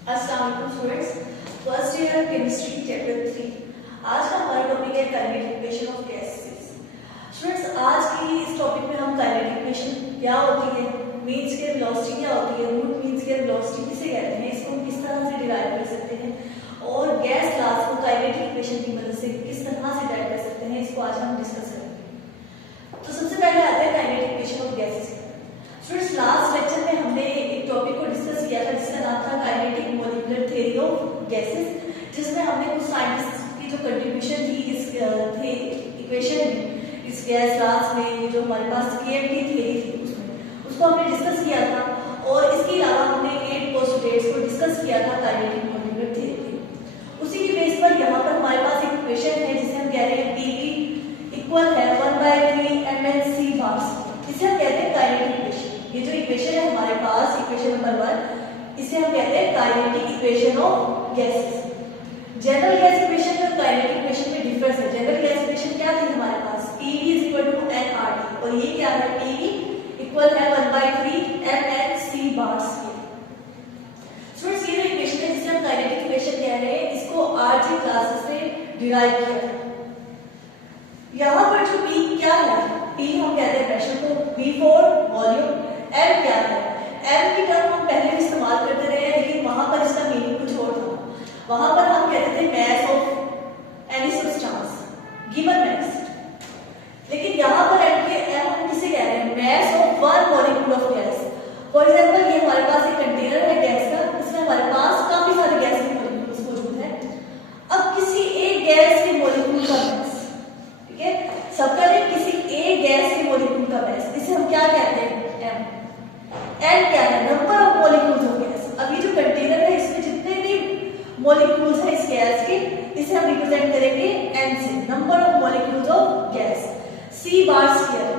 अस्सलाम वालेकुम students, first year chemistry chapter 3। आज का हमारा टॉपिक है kinetic equation of gases. Students, आज की इस टॉपिक में हम काइनेटिक इक्वेशन क्या होती है, मीन स्क्वायर वेलोसिटी क्या होती है, रूट मीन स्क्वायर वेलोसिटी किसे कहते हैं, इसको हम किस तरह से डिराइव कर सकते हैं और गैस क्लास को काइनेटिक इक्वेशन की मदद से किस तरह से डिराइव कर सकते हैं, इसको आज हम डिस्कस करेंगे। तो सबसे पहले आते हैं kinetic equation of gases. Students, last lecture में हमने एक टॉपिक को डिस्कस किया था जिसका नाम था kinetic molecular theory of gases, जिसमें हमने कुछ साइंटिस्ट की जो कंट्रीब्यूशन थी इस इक्वेशन में, इस गैस क्लास में, जो हमारे पास केएमटी थ्योरी थी उसको हमने डिस्कस किया था। और इसके अलावा हमने 8 पोस्टुलेट्स को डिस्कस किया था काइनेटिक मॉलिक्यूलर थ्योरी। उसी की बेस पर यहाँ पर हमारे पास एक इक्वेशन है जिसे हम कह रहे हैं PV इक्वल है 1/3 mL/c बार्स। इसे हम कहते हैं काइनेटिक इक्वेशन। ये जो इक्वेशन है हमारे पास, इक्वेशन नंबर 1, इसे हम कहते हैं kinetic equation of gases. General gas equation और काइनेटिक इक्वेशन में डिफरेंस है। जनरल गैस इक्वेशन क्या थी हमारे पास, PV = nRT, और ये क्या है, PV इक्वल है 1/3 mL/c बार्स। स्टूडेंट्स, ये जो इक्वेशन है जिसे हम काइनेटिक इक्वेशन कह रहे हैं, इसको RG क्लासेस से डिराइव किया था। यहाँ पर जो P क्या है, P हम कहते हैं प्रेशर को, V फॉर वॉल्यूम, M क्या है, M की टर्म हम पहले भी इस्तेमाल करते रहे हैं, लेकिन वहां पर इसका मीनिंग कुछ और था। वहां पर हम कहते थे mass of any substance, given mass. लेकिन यहाँ पर M हम किसे कह रहे हैं, mass of one molecule of gas. For example, ये हमारे पास एक कंटेनर है गैस का, इसमें हमारे पास काफी सारे गैस के मॉलिक्यूल्स मौजूद हैं। अब किसी एक गैस के मॉलिक्यूल का मैस, ठीक है, सबका नहीं, किसी एक गैस के मॉलिक्यूल का मैस, इसे हम क्या कहते हैं, M। N क्या है, number of molecules of gas. अब ये जो कंटेनर है इसमें जितने भी मॉलिक्यूल्स हैं इस गैस के, इसे हम रिप्रेजेंट करेंगे N से, number of molecules of gas. C bar square,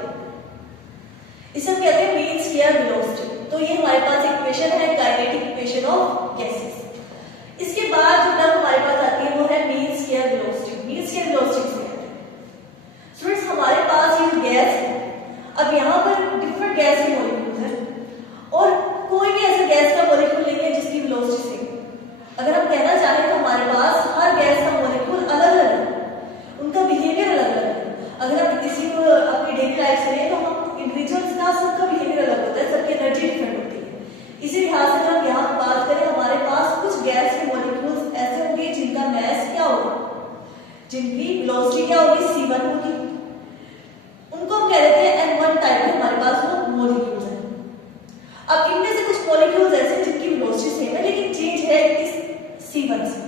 इसे हम कहते हैं मीन स्क्वायर वेलोसिटी। तो ये हमारे पास इक्वेशन है काइनेटिक इक्वेशन ऑफ गैसेस। इसके बाद जो टर्म हमारे पास आती है वो है mean square velocity. Mean square velocity से स्टूडेंट्स, हमारे पास ये गैस है, अब यहाँ पर डिफरेंट गैस के मॉलिक्यूल्स हैं और कोई भी ऐसा गैस का मॉलिक्यूल नहीं है जिसकी वेलोसिटी सेम। अगर हम कहना चाहें तो हमारे पास हर गैस का मॉलिक्यूल अलग अलग है, उनका बिहेवियर अलग अलग है। अगर हम किसी को अपनी डेली लाइफ से लें तो हम इंडिविजुअल्स का सबका बिहेवियर अलग होता है, सबकी एनर्जी डिफरेंट होती है। इसी लिहाज से जब यहाँ पर बात करें, हमारे पास कुछ गैस के मॉलिक्यूल्स ऐसे होंगे जिनका मैस क्या होगा, जिनकी वेलोसिटी क्या होगी, c1 होगी। उनको हम कह देते हैं N1 टाइप के हमारे पास वो मॉलिक्यूल्स हैं। अब इनमें से कुछ मॉलिक्यूल्स ऐसे जिनकी वेलोसिटी सेम है लेकिन चेंज है इस c1 से।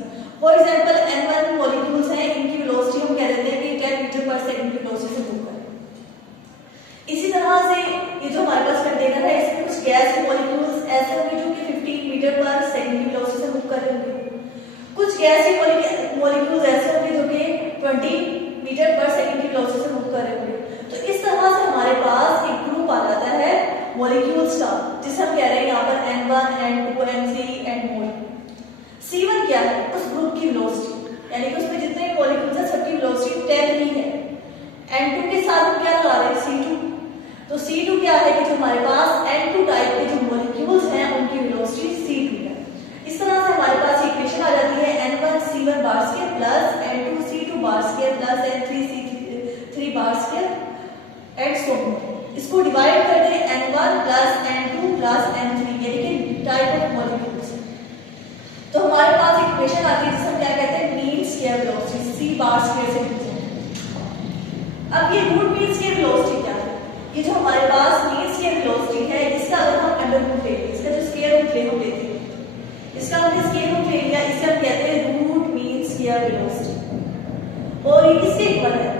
फॉर एग्जांपल, N1 मॉलिक्यूल्स हैं, इनकी वेलोसिटी हम कह देते हैं कि 10 मीटर पर सेकंड की वेलोसिटी से मूव करें। इसी तरह से ये जो हमारे पास कंटेनर है, इसमें कुछ गैस के मॉलिक्यूल्स ऐसे होंगे जो कि 15 मीटर पर सेकंड की वेलोसिटी से मूव कर रहे होंगे। कुछ गैस के मॉलिक्यूल्स ऐसे होंगे जो कि 20 मीटर पर सेकंड की वेलोसिटी से मूव कर रहे होंगे। तो इस तरह से हमारे पास एक ग्रुप आ जाता है मॉलिक्यूल्स का, जिसे हम कह रहे हैं यहाँ पर N1, N2, N3 and more. C1 क्या है, उस ग्रुप की वेलोसिटी, यानी कि उसमें जितने मॉलिक्यूल्स हैं सबकी वेलोसिटी 10 ही है। N2 के साथ हम क्या लगा रहे हैं, C2। तो C2 क्या है कि जो हमारे पास N2 टाइप के जो मॉलिक्यूल्स हैं उनकी वेलोसिटी C2 है। इस तरह से हमारे पास इक्वेशन आ जाती है N1 C1 bar square plus N2 C2 bar square plus N3 C3 bar square and so on. इसको डिवाइड कर दें N1 plus N2 plus N3, यानी कि टाइप ऑफ मॉलिक्यूल्स। तो हमारे पास इक्वेशन आती है जिसे हम क्या कहते हैं, mean square velocity, C bar square से रिप्रेजेंट। अब ये रूट मीन स्क्वायर वेलोसिटी क्या है, ये जो हमारे पास मीन स्क्वायर वेलोसिटी है, इसका अगर हम अंडर रूट ले लें, इसका जो स्क्वायर रूट हम लेते हैं, इसका हमने स्क्वायर रूट ले लिया, इसे हम कहते हैं रूट मीन स्क्वायर वेलोसिटी। और ये किसके इक्वल है,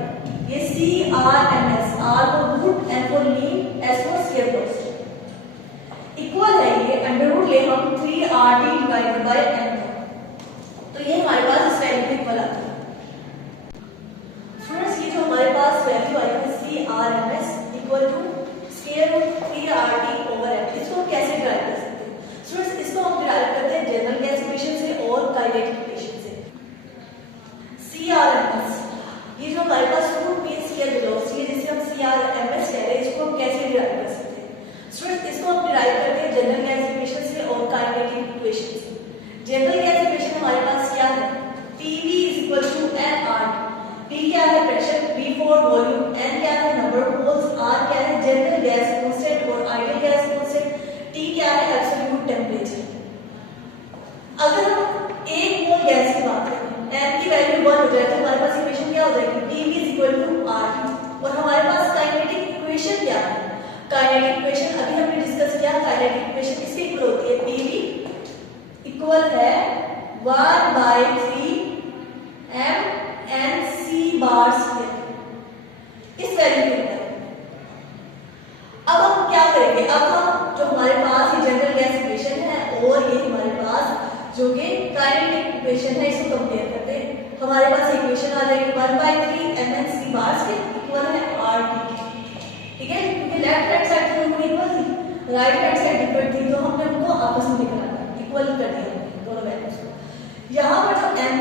ये CRMS, R for root, M for mean, S for square velocity. Equal है ये, अंडर रूट ले हम 3RT डिवाइडेड बाय M। तो ये हमारे पास इस वैल्यू के इक्वल आता है। स्टूडेंट्स, ये जो हमारे पास वैल्यू आई है CRMS equal to square root 3RT over M, इसको हम कैसे डिराइव कर सकते हैं। स्टूडेंट्स, इसको हम डिराइव करते हैं जनरल गैस इक्वेशन से और काइनेटिक इक्वेशन से। CRMS, ये जो हमारे पास रूट मीन स्क्वायर वेलोसिटी है जिसे हम CRMS कह रहे हैं, इसको हम कैसे डिराइव कर सकते हैं। स्टूडेंट्स, इसको हम डिराइव करते हैं जनरल गैस इक्वेशन से और काइनेटिक इक्वेशन से। काइनेटिक इक्वेशन अभी हमने डिस्कस किया, काइनेटिक इक्वेशन किसके इक्वल होती है, पीवी इक्वल है 1/3 mnc बार स्क्वायर, इस वैल्यू के ऊपर। अब हम क्या करेंगे, अब हम जो हमारे पास ये जनरल गैस इक्वेशन है और ये हमारे पास जो कि काइनेटिक इक्वेशन है इसको कंपेयर करते हैं। हमारे पास इक्वेशन आ जाएगी 1/3 mnc बार स्क्वायर इक्वल है RT, ठीक है, क्योंकि लेफ्ट हैंड साइड तो दोनों इक्वल थी, राइट हैंड साइड डिफरेंट थी, तो हमने उनको आपस में निकाला, इक्वल कर दिया दोनों वैल्यूज को। यहाँ पर जो m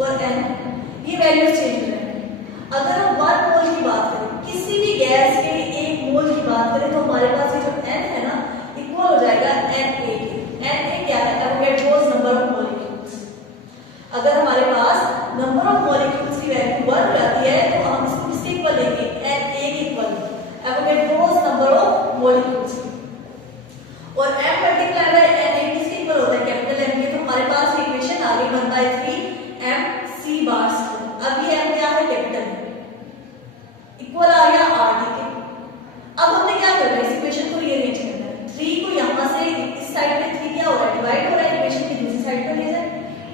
और n ये वैल्यूज चेंज हो जाएंगी। अगर हम 1 मोल की बात करें, किसी भी गैस के 1 मोल की बात करें, तो हमारे पास ये जो n है ना इक्वल हो जाएगा Na के। Na क्या है, एवोगैड्रोस नंबर ऑफ मॉलिक्यूल्स। अगर हमारे पास नंबर ऑफ मॉलिक्यूल्स की वैल्यू 1 हो जाती है तो हम इसको किसके इक्वल लेंगे, Na के equal, Avogadro's number of molecules. और m मल्टीप्लाई बाय Na किसके इक्वल होता है, कैपिटल M के। तो हमारे पास इक्वेशन आ गई 1/3 mc बार स्क्वायर। अब ये m क्या है, कैपिटल इक्वल आ गया RT के। अब हमने क्या करना है, इस इक्वेशन को रीअरेंज करना है। 3 को यहां से इस साइड पे 3 क्या हो रहा है, डिवाइड हो रहा है, इक्वेशन की दूसरी साइड पे ले जाए,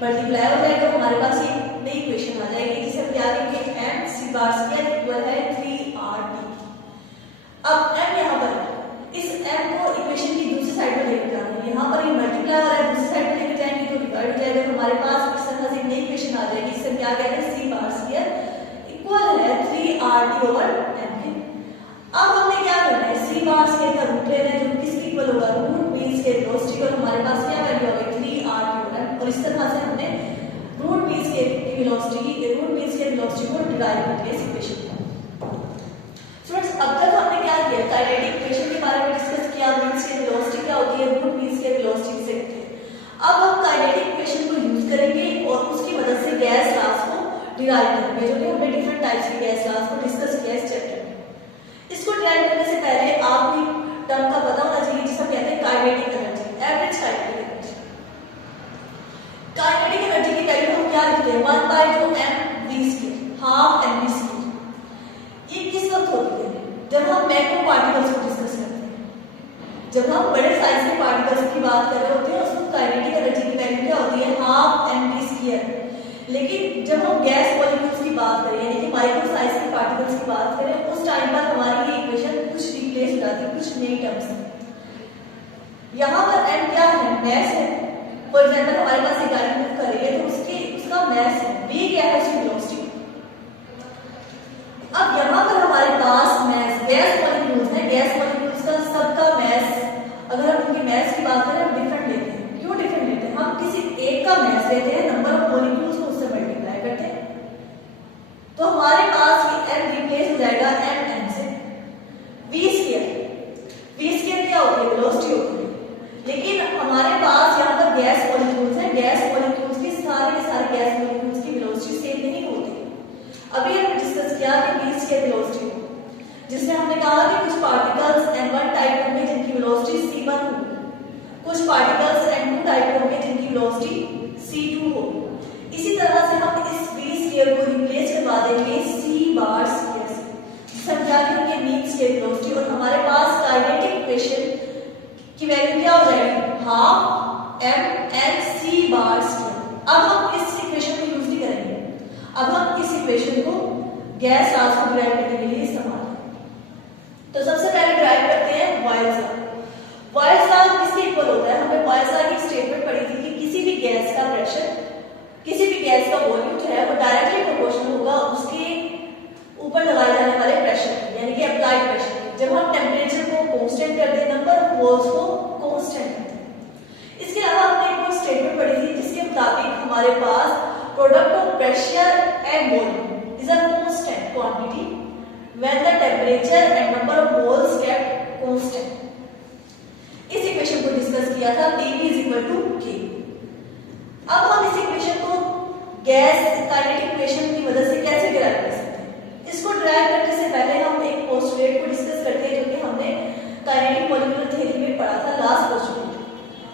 मल्टीप्लाई हो जाएगा, तो हमारे पास ये नई इक्वेशन आ जाएगी जिसे हम क्या लिखेंगे, mc बार स्क्वायर इक्वल है 3RT। अब m यहां पर, इस m को इक्वेशन की दूसरी साइड पे लेकर जाना है, यहां पर ये मल्टीप्लाई हो रहा है, दूसरी साइड पे लेकर जाएंगे तो डिवाइड हो जाएगा, तो हमारे पास इस तरह से नई इक्वेशन आ जाएगी जिसे हम क्या कहते हैं, c बार स्क्वायर इक्वल है 3RT ओवर m के। अब हमने क्या करना है, c बार स्क्वायर का रूट लेना है, जो किसके इक्वल होगा, रूट v स्क्वायर वेलोसिटी, और हमारे पास क्या वैल्यू आ गई 3RT ओवर m। और इस तरह से हमने रूट v स्क्वायर की वेलोसिटी को डिराइव कर लिया इस इक्वेशन में। स्टूडेंट्स, अब तक हमने क्या किया, काइनेटिक इक्वेशन के बारे में डिस्कस किया, v स्क्वायर वेलोसिटी क्या होती है, रूट v स्क्वायर वेलोसिटी किसे कहते हैं। अब हम काइनेटिक इक्वेशन को यूज करेंगे और उसकी मदद से गैस लास को डिराइव करेंगे, जो कि हमने डिफरेंट टाइप्स की गैस लास को डिस्कस किया इस चैप्टर में। इसको डिराइव करने से पहले आपको टर्म का पता होना चाहिए जिसे हम कहते हैं kinetic energy, average kinetic energy. Kinetic energy की वैल्यू हम क्या लिखते हैं, 1/2mv², हाफ mv²। ये किस वक्त होती है, जब हम मैक्रो पार्टिकल्स को डिस्कस करते हैं। जब हम बड़े साइज के पार्टिकल्स की बात कर रहे होते हैं उसमें काइनेटिक एनर्जी की वैल्यू क्या होती है, हाफ mv²। लेकिन जब हम गैस मॉलिक्यूल्स की बात करें, यानी कि माइक्रो साइज के पार्टिकल्स की बात करें, उस टाइम पर हमारी ये इक्वेशन कुछ रिप्लेस हो जाती है कुछ नई टर्म्स से। यहाँ पर m क्या है, मैस है। फॉर एग्जांपल हमारे पास एक गाड़ी मूव कर रही है तो उसका मैस है, v क्या है, उसकी वेलोसिटी। अब यहाँ पर हमारे पास मैस, गैस मॉलिक्यूल्स है, गैस मॉलिक्यूल्स का सबका मैस, अगर हम उनके मैस की बात करें हम डिफरेंट लेते हैं। क्यों डिफरेंट लेते हैं, हम किसी एक का मैस लेते हैं, नंबर ऑफ मॉलिक्यूल्स को उससे मल्टीप्लाई करते हैं, तो हमारे पास m रिप्लेस हो जाएगा mn से। v² क्या होती है, वेलोसिटी होती है। लेकिन हमारे पास यहाँ पर गैस मॉलिक्यूल्स है, गैस मॉलिक्यूल्स के सारे गैस मॉलिक्यूल्स की वेलोसिटी सेम नहीं होती। अभी हमने डिस्कस किया कि v² वेलोसिटी, जिसमें हमने कहा कि कुछ पार्टिकल्स n1 टाइप होंगे जिनकी वेलोसिटी c1 होगी, कुछ पार्टिकल्स n2 टाइप होंगे जिनकी वेलोसिटी c2 होगी। इसी तरह से हम इस v² को रिप्लेस करवा देंगे c बार स्क्वायर से, जिसे हम क्या कहेंगे, मीन स्क्वायर वेलोसिटी, और हमारे पास काइनेटिक इक्वेशन की वैल्यू क्या हो जाएगी, हाफ mnc बार स्क्वायर। अब हम इस इक्वेशन को यूज नहीं करेंगे, अब हम इस इक्वेशन को गैस लास को डिराइव करने के लिए इस्तेमाल करेंगे। तो सबसे पहले डिराइव करते हैं बॉयल्स लॉ। बॉयल्स लॉ किसके इक्वल होता है, हमने बॉयल्स लॉ की स्टेटमेंट पढ़ी थी कि किसी भी गैस का प्रेशर, किसी भी गैस का वॉल्यूम जो है वो डायरेक्टली प्रोपोर्शनल होगा उसके ऊपर लगाए जाने वाले प्रेशर, यानी कि अप्लाइड प्रेशर। जब हम टेम्परेचर को कांस्टेंट करते हैं, नंबर ऑफ मोल्स को कांस्टेंट करते हैं। इसके अलावा हमने एक और स्टेटमेंट पढ़ी थी जिसके मुताबिक हमारे पास product of pressure and volume is a constant quantity when the temperature and number of moles kept constant. इस इक्वेशन को डिस्कस किया था, Pv = K। अब हम इस इक्वेशन को गैस काइनेटिक इक्वेशन की मदद से कैसे डिराइव कर सकते हैं। इसको डिराइव करने से पहले हम एक पोस्टुलेट को डिस्कस करते हैं जो कि हमने काइनेटिक मॉलिक्यूलर थ्योरी में पढ़ा था, लास्ट पोस्टुलेट,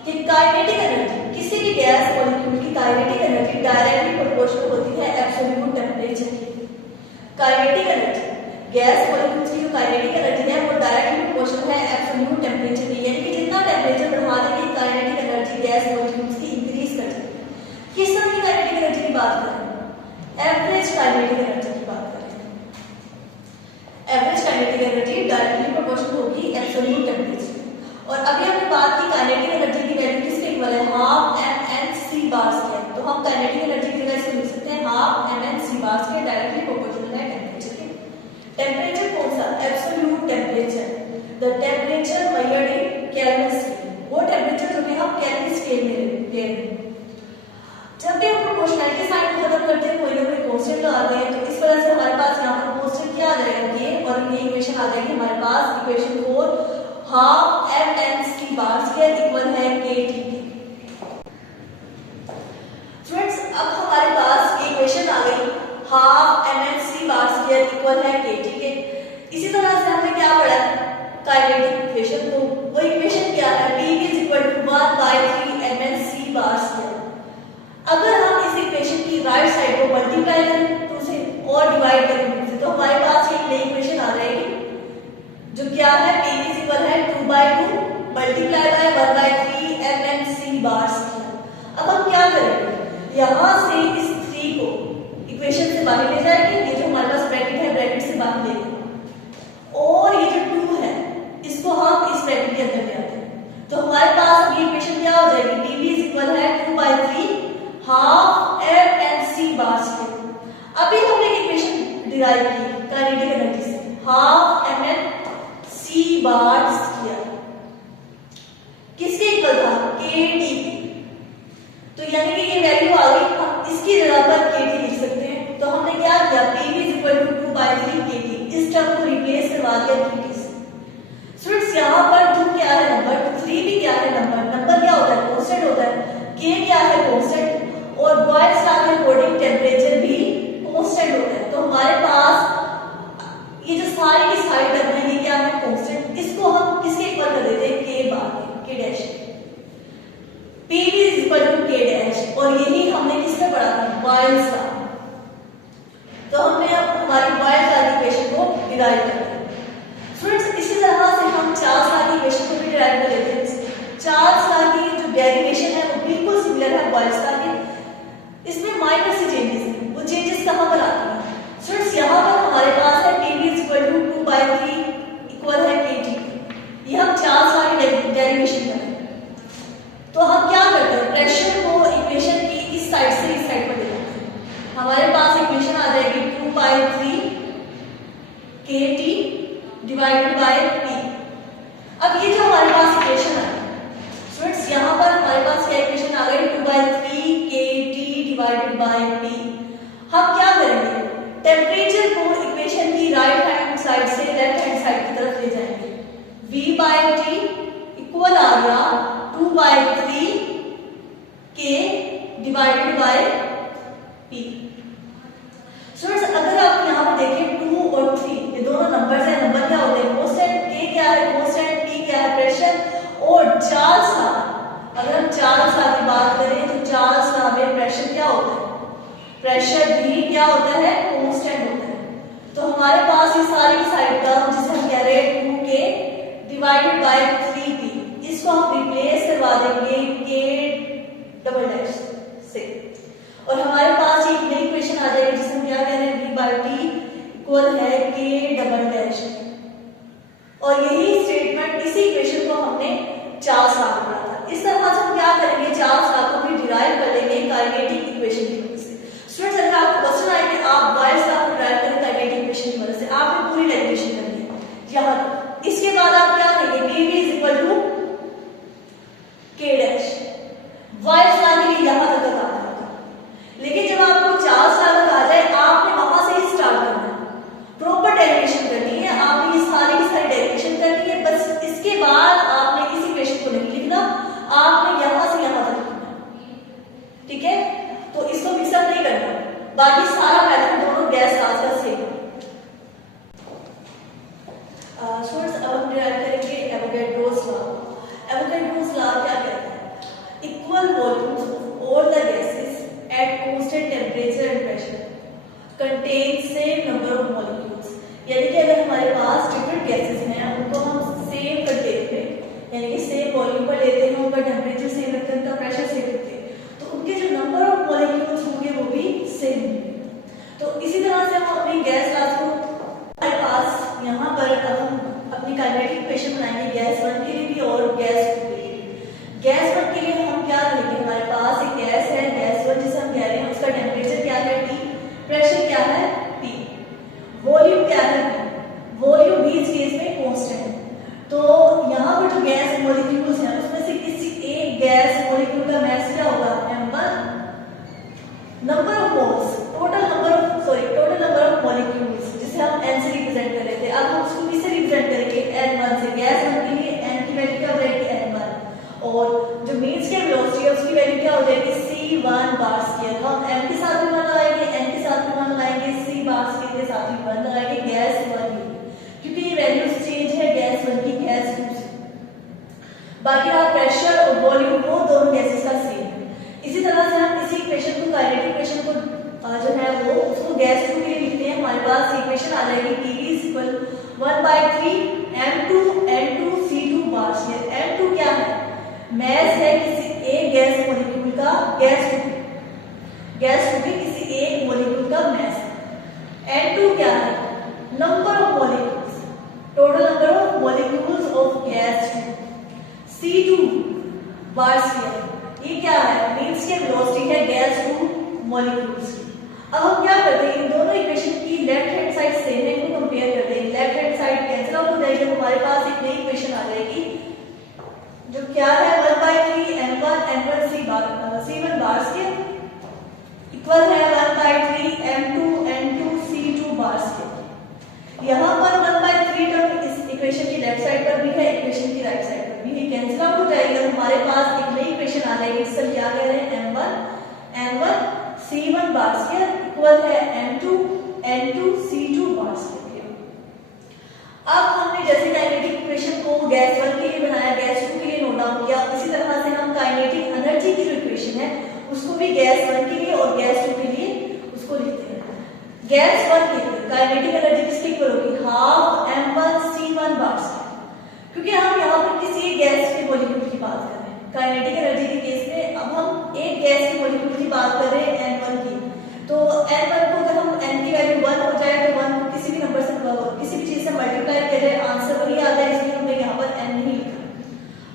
कि काइनेटिक एनर्जी, किसी भी गैस मॉलिक्यूल की काइनेटिक एनर्जी डायरेक्टली प्रोपोर्शनल होती है एब्सोल्यूट टेम्परेचर की। काइनेटिक एनर्जी, गैस मॉलिक्यूल्स की जो काइनेटिक एनर्जी है वो डायरेक्टली एब्सोल्यूट टेम्परेचर की, यानी कि जितना टेम्परेचर बढ़ा देंगे काइनेटिक एनर्जी गैस मॉलिक्यूल्स की इंक्रीज कर जाएगी। किस तरह की काइनेटिक एनर्जी की बात कर रहे हैं? एवरेज काइनेटिक एनर्जी की बात कर रहे हैं। Average kinetic energy directly proportional होगी एब्सोल्यूट टेम्परेचर। और अभी हमने बात की काइनेटिक एनर्जी की वैल्यू किसके इक्वल है? Half mnc bar square. तो हम काइनेटिक एनर्जी की जगह इसको लिख सकते हैं half mnc bar square directly proportional है टेम्परेचर के। टेम्परेचर कौन सा? Absolute temperature, the temperature measured in kelvin scale, वो टेम्परेचर जो कि हम केल्विन स्केल में ले रहे हैं। जब भी हम प्रोपोर्शनैलिटी साइन को खत्म करते हैं कोई ना कोई कांस्टेंट लगाते हैं, तो इस वजह से हमारे पास यहाँ पर कांस्टेंट क्या आ जाएगा ये, और ये इक्वेशन आ जाएगी हमारे पास इक्वेशन 4 हाफ mnc बार स्क्वायर इक्वल है kT के। फ्रेंड्स अब हमारे पास ये इक्वेशन आ गई हाफ mnc बार स्क्वायर इक्वल है kT के। इसी तरह से हमने क्या पढ़ा काइनेटिक इक्वेशन, तो वो इक्वेशन क्या है? P is equal to 1/3 mnc bar square. अगर हम इस इक्वेशन की राइट साइड को मल्टीप्लाई करें तो उसे और डिवाइड करेंगे तो हमारे पास एक नई इक्वेशन आ जाएगी जो क्या है? P is equal है 2/2 multiply by 1/3 mnc bar square. अब हम क्या करेंगे? यहाँ से इस 3 को इक्वेशन से बाहर ले जाएंगे, ये जो हमारे पास ब्रैकेट है ब्रैकेट से बाहर ले लेंगे, और ये जो 2 है इसको हम इस ब्रैकेट के अंदर ले आते हैं। तो हमारे पास ये इक्वेशन क्या हो जाएगी? P is equal है 2/3 हाफ mnc बार स्क्वायर। अभी हमने एक इक्वेशन डिराइव की काइनेटिक एनर्जी से, हाफ mnc बार स्क्वायर किसके इक्वल था? kT के। तो यानी कि ये वैल्यू आ गई, हम इसकी जगह पर kT लिख सकते हैं। तो हमने क्या किया? P is equal to 2/3 kT, इस टर्म को रिप्लेस करवा दिया kT से। स्टूडेंट्स यहाँ पर 2 क्या है नंबर, 3 भी क्या है नंबर, नंबर क्या होता है? कांस्टेंट होता है, k क्या है? कांस्टेंट, और बॉयल्स लॉ के अकॉर्डिंग टेम्परेचर भी कांस्टेंट होता है। तो हमारे पास ये जो सारी की सारी टर्म है ये क्या है? कांस्टेंट। इसको हम किसके इक्वल कर देते हैं? k बार के, k dash. P is equal to k dash, और यही हमने किसमें पढ़ा था? Boyle's law. तो हमने अब हमारी बॉयल्स लॉ की इक्वेशन को डिराइव कर लिया। स्टूडेंट्स इसी तरह से हम चार्ल्स लॉ की इक्वेशन को भी डिराइव कर लेते हैं। चार्ल्स लॉ की जो डेरिवेशन है वो बिल्कुल सिमिलर है बॉयल्स लॉ के, इसमें माइनर से चेंजेस हैं। वो चेंजेस कहां पर आते हैं? स्टूडेंट्स यहाँ पर हमारे पास है P is equal to 2/3 equal है kT। ये हम चार्ल्स लॉ की डेरिवेशन करें तो हम क्या करते हैं? प्रेशर को इक्वेशन की इस साइड से इस साइड पर ले जाते हैं। हमारे पास इक्वेशन आ जाएगी 2/3 kT डिवाइडेड बाय P। अब ये जो हमारे पास इक्वेशन है स्टूडेंट्स, यहाँ पर हमारे पास क्या इक्वेशन आ गई? 2/3 kT डिवाइडेड बाय P। हम क्या करेंगे? टेम्परेचर को इक्वेशन की राइट हैंड साइड से लेफ्ट हैंड साइड की तरफ ले जाएंगे। V/T इक्वल आ गया 2/3 k divided by P। Students अगर आप यहाँ पर देखें 2 और 3 ये दोनों नंबर्स हैं, नंबर क्या होते हैं? कांस्टेंट। k क्या है? कांस्टेंट। P क्या है? प्रेशर। और चार्ल्स लॉ, अगर हम चार्ल्स लॉ की बात करें तो चार्ल्स लॉ में प्रेशर क्या होता है? प्रेशर भी क्या होता है? कांस्टेंट होता है। तो हमारे पास ये सारी साइड टर्म जिसे हम कह रहे हैं 2k डिवाइडेड बाय 3p, इसको हम रिप्लेस करवा देंगे k डबल डैश से, और हमारे पास एक नई इक्वेशन आ जाएगी जिसे हम क्या कह रहे हैं? V/T इक्वल है k डबल डैश। और यही स्टेटमेंट, इसी इक्वेशन को हमने चार्ल्स लॉ में पढ़ा था। इस तरह से हम क्या करेंगे? चार्ल्स लॉ को भी डिराइव कर लेंगे काइनेटिक इक्वेशन की मदद से। स्टूडेंट्स अगर आपको क्वेश्चन आए कि आप बॉयल्स लॉ को डिराइव करें काइनेटिक इक्वेशन की मदद से, आपने पूरी डेरिवेशन करनी है यहाँ। इसके बाद आप क्या करेंगे? P is equal to k dash. Boyle's law के लिए यहाँ तक आता है, लेकिन जब आपको चार्ल्स लॉ तक आ जाए आपने वहां से ही स्टार्ट करना है, प्रॉपर डेरिवेशन करनी है। आपने ये सारी की सारी डेरिवेशन करनी है, बस इसके बाद आपने इस इक्वेशन को नहीं लिखना, आपने यहां से यहां तक लिखना। ठीक है, तो इसको मिक्सअप नहीं करना, बाकी सारा पैटर्न दोनों गैस लाज का सेम है। स्टूडेंट्स अब हम डिराइव करेंगे एवोगैड्रोस लॉ। एवोगैड्रोस लॉ क्या कहता है? Equal volumes of all the gases at constant temperature and pressure contain same number of molecules. यानी कि अगर हमारे पास डिफरेंट गैसेस हैं उनको हम सेम कंटेनर में काइनेटिक इक्वेशन बनाएंगे गैस 1 के लिए भी और गैस 2 के लिए। गैस 1 के लिए हम क्या करेंगे, हमारे पास एक गैस है, गैस 1 जिसे हम कह रहे हैं, उसका टेम्परेचर क्या है T, प्रेशर क्या है P, वॉल्यूम क्या है V, वॉल्यूम भी इस केस में कांस्टेंट है। तो यहाँ पर जो गैस मॉलिक्यूल्स हैं उसमें से किसी एक गैस मॉलिक्यूल का मास क्या होगा m1, number of moles, total number of molecules जिसे हम n से रिप्रेजेंट कर रहे थे, अब हम उसको किससे रिप्रेजेंट करेंगे n1 से। गैस 1 के लिए n की वैल्यू क्या हो जाएगी n1 और जो मीन स्केल वेलोसिटी है उसकी वैल्यू क्या हो जाएगी c1 बार स्क्वायर। हम m के साथ भी 1 लगाएंगे, n के साथ भी 1 लगाएंगे, c बार स्क्वायर के साथ भी 1 लगाएंगे गैस 1 के लिए, क्योंकि ये वैल्यूज चेंज है गैस 1 की गैस 2 से। बाकी रहा प्रेशर और वॉल्यूम, वो दोनों गैसेस का सेम है। इसी तरह से हम इसी इक्वेशन को काइनेटिक इक्वेशन को जो है वो उसको गैस 2 के लिए लिखते हैं। हमारे पास इक्वेशन आ जाएगी PV = 1/3 m2 n2 c2 bar square. m2 क्या है, मास है किसी एक गैस मॉलिक्यूल का, गैस 2 भी किसी एक मॉलिक्यूल का मास है। n2 क्या है, number of molecules, total number of molecules of gas 2। c2 bar square ये क्या है, मींस के वेलोसिटी है गैस 2 मॉलिक्यूल्स की। अब हम क्या करते हैं, इन दोनों इक्वेशन की लेफ्ट हैंड साइड सेम है, इनको कंपेयर करते हैं। Left hand side cancel out हो जाएगी, हमारे पास एक नई इक्वेशन आ जाएगी जो क्या है 1/3 m1 n1 c1 bar square equal है 1/3 m2 n2 c2 bar square. यहाँ पर 1/3 टर्म इस इक्वेशन की लेफ्ट साइड पर भी है, इक्वेशन की राइट साइड पर भी है, कैंसिल आउट हो जाएगी। हमारे पास एक नई इक्वेशन आ जाएगी जिसे क्या कह रहे हैं m1 n1 c1 bar square equal है m2 n2 c2 bar square. अब हमने जैसे काइनेटिक इक्वेशन को गैस 1 के लिए बनाया, गैस 2 के लिए नोट डाउन किया, इसी तरह से हम काइनेटिक एनर्जी की जो इक्वेशन है उसको भी गैस 1 के लिए और गैस 2 के लिए उसको लिखते हैं। गैस 1 के लिए काइनेटिक एनर्जी किसकी इक्वल होगी, half m1 c1 bar square, क्योंकि हम यहाँ पर किसी एक गैस के मॉलिक्यूल की बात कर रहे हैं। काइनेटिक एनर्जी के केस में अब हम एक गैस के मॉलिक्यूल की बात कर रहे हैं n1 की, तो n1 को अगर हम n की वैल्यू 1 हो जाए तो 1 को किसी भी नंबर से किसी भी चीज से मल्टीप्लाई किया जाए आंसर वही आ जाए, इसलिए हमने यहाँ पर n नहीं लिखा,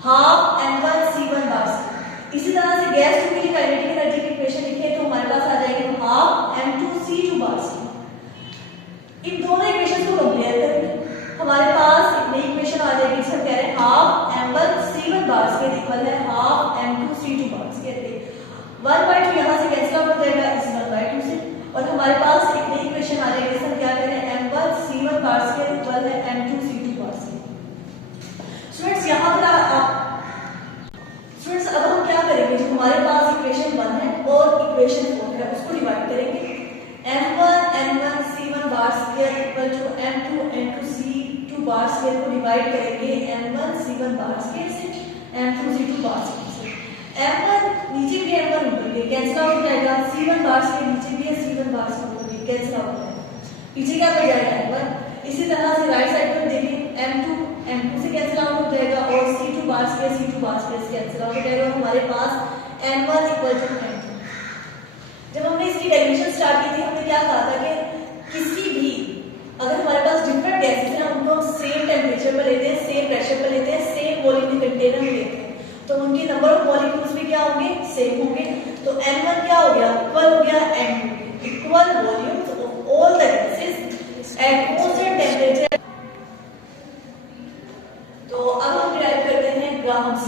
half m1 c1 bar square. इसी तरह से गैस 2 के लिए काइनेटिक एनर्जी की इक्वेशन लिखे तो हमारे पास आ जाएगी half m2 c2 bar square. इन दोनों इक्वेशन को कंपेयर करेंगे, हमारे पास एक नई इक्वेशन आ जाएगी जिसे हम कह रहे हैं half m1 c1 bar square equal है half m2 c2 bar square. 1/2 यहाँ से कैंसिल आउट हो जाएगा इस 1/2 से, और हमारे पास एक नई इक्वेशन आ जाएगी जिसे हम क्या कह रहे हैं m1 c1 bar square equal है m2 c2 bar square. Students यहाँ पर स्टूडेंट्स अब हम क्या करेंगे, जो हमारे पास इक्वेशन 1 है और इक्वेशन 4 है उसको डिवाइड करेंगे। m1 n1 c1 bar square equal to m2 n2 c2 bar square को डिवाइड करेंगे m1 c1 बार स्क्वायर से m2 c2 बार स्क्वायर से। m1 नीचे भी m1 ऊपर भी कैंसिल आउट हो जाएगा, c1 बार स्क्वायर नीचे भी है, c1 बार स्क्वायर ऊपर भी कैंसिल आउट हो जाएगा, पीछे क्या बच जाएगा m1। इसी तरह से राइट साइड पर देखिए m2 m2 से कैंसिल आउट हो जाएगा और c2 bar square c2 bar square से कैंसिल आउट हो जाएगा, और हमारे पास n1 इक्वल टू n2। जब हमने इसकी डेरिवेशन स्टार्ट की थी हमने क्या कहा था कि किसी भी अगर हमारे पास डिफरेंट गैसेस हैं उनको हम सेम टेम्परेचर पर लेते हैं, सेम प्रेशर पर लेते हैं, सेम वॉल्यूम के कंटेनर में लेते हैं तो उनकी नंबर ऑफ मॉलिक्यूल्स भी क्या होंगे, सेम होंगे। तो n1 क्या हो गया, इक्वल हो गया n2, equal volumes of all the gases at constant temperature. तो अब हम डिराइव करते हैं Graham's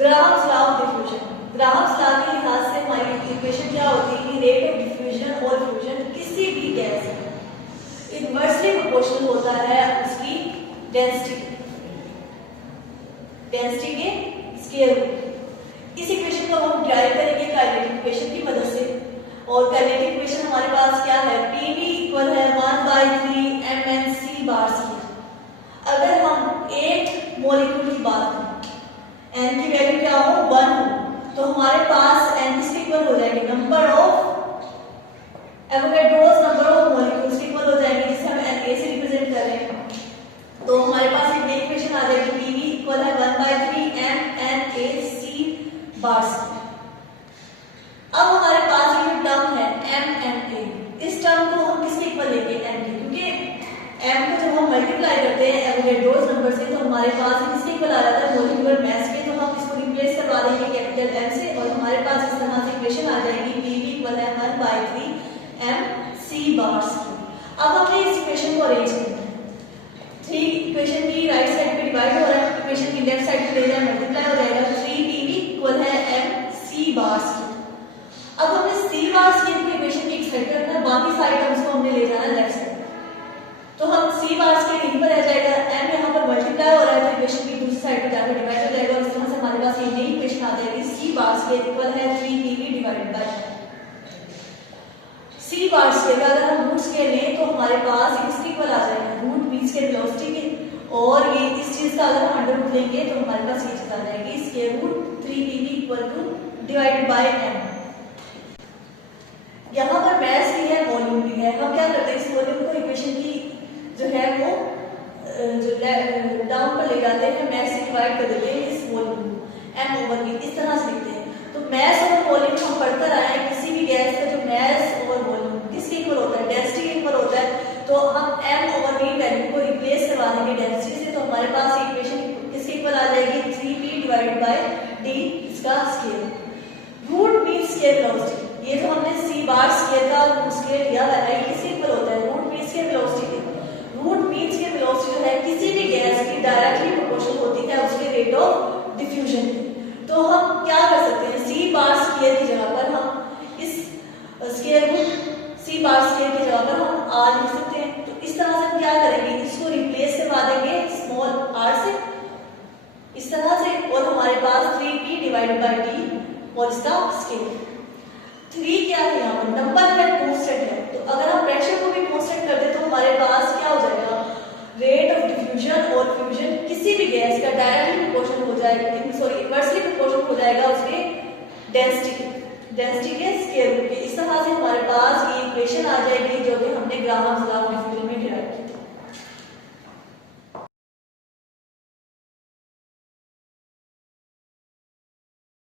law of diffusion. Graham's law के लिहाज से हमारी इक्वेशन क्या होती है कि रेट ऑफ डिफ्यूजन और फ्यूजन किसी भी गैस में इनवर्सली प्रोपोर्शनल होता है उसकी डेंसिटी के स्क्वायर रूट। इस इक्वेशन को हम डिराइव करेंगे काइनेटिक इक्वेशन की मदद से, और काइनेटिक इक्वेशन हमारे पास क्या है, PV इक्वल है 1/3 mnc बार स्क्वायर। अगर हम एक मॉलिक्यूल की बात करें n की वैल्यू क्या हो 1 हो तो हमारे पास n किसके इक्वल हो जाएगी, number of Avogadro's number of molecules के इक्वल हो जाएंगे, जिसे हम Na से रिप्रेजेंट कर रहे हैं। तो हमारे पास एक नई इक्वेशन आ जाएगी PV इक्वल है 1/3 mNac बार स्क्वायर। अब हमारे पास ये टर्म है mNa, इस टर्म को हम किसके इक्वल लेंगे n के, क्योंकि m को जब हम मल्टीप्लाई करते हैं एवोगैड्रोस हमारे पास किसके इक्वल आ जाता है, मॉलिक्यूलर मास के, तो हम इसको रिप्लेस करवा देंगे कैपिटल M से और हमारे पास इस तरह से इक्वेशन आ जाएगी PV इक्वल है 1/3 mc बार्स की। अब हमें इस इक्वेशन को अरेंज करना है। 3 इक्वेशन की राइट साइड पे डिवाइड हो रहा है, इक्वेशन की लेफ्ट साइड पे ले जाए मल्टीप्लाई हो जाएगा, 3PV इक्वल है mc बार्स की। अब हमें c बार्स की इक्वेशन की एक साइड करना है, बाकी सारे टर्म्स को हमने ले जाना है लेफ्ट साइड। तो हम c बार्स के यहीं पर रह जाएगा, m यहाँ पर मल्टीप्लाई हो रहा है तो इक्वेशन की दूसरी साइड पे जाकर डिवाइड हो जाएगा और इस तरह से हमारे पास ये नई इक्वेशन आ जाएगी c बार्स के इक्वल है 3PV divided by c bars के अगर हम रूट्स के लें तो हमारे पास इसके इक्वल आ जाएगा रूट मींस के वेलोसिटी के, और ये इस चीज का अगर हम अंडर रूट लेंगे तो हमारे पास ये चीज आ जाएगी square root 3PV equal to divided by m। यहाँ पर मास भी है वॉल्यूम भी है, हम क्या करते हैं इस वॉल्यूम को इक्वेशन की जो है वो जो डाउन पर ले जाते हैं, मास से डिवाइड कर देते हैं इस वॉल्यूम को m ओवर v, इस तरह से लिखते हैं। तो मास और वॉल्यूम हम पढ़कर आए हैं, किसी भी गैस का जो मास और वॉल्यूम किसके इक्वल होता है, डेंसिटी के इक्वल होता है। तो हम m ओवर v वैल्यू को रिप्लेस करवा देंगे डेंसिटी से, तो हमारे पास इक्वेशन किसके इक्वल आ जाएगी 3p डिवाइडेड बाय d इसका square. Root means square velocity, ये जो हमने c बार स्केयर का रूट स्केयर लिया हुआ है किसके इक्वल होता है, रूट मींस स्केयर वेलोसिटी के। रूट मींस के वेलोसिटी जो है किसी भी गैस की डायरेक्टली प्रोपोर्शनल होती है उसके रेट ऑफ डिफ्यूजन की। तो हम क्या कर सकते हैं, c बार स्क्वायर की जगह पर हम इस square root c bar square की जगह पर हम r लिख सकते हैं। तो इस तरह से हम क्या करेंगे, इसको रिप्लेस करवा देंगे स्मॉल r से इस तरह से, और हमारे पास 3p डिवाइडेड बाय d और इसका स्क्वायर। 3 क्या है, यहाँ पर नंबर है, कांस्टेंट है, तो अगर हम प्रेशर को भी कांस्टेंट कर दे तो हमारे पास क्या हो जाएगा, रेट ऑफ डिफ्यूजन और फ्यूजन किसी भी गैस का डायरेक्टली प्रोपोर्शनल हो जाएगा, सॉरी इनवर्सली प्रोपोर्शनल हो जाएगा उसके डेंसिटी के स्क्वायर रूट के। इस तरह से हमारे पास ये इक्वेशन आ जाएगी जो कि हमने ग्राहम्स लॉ ऑफ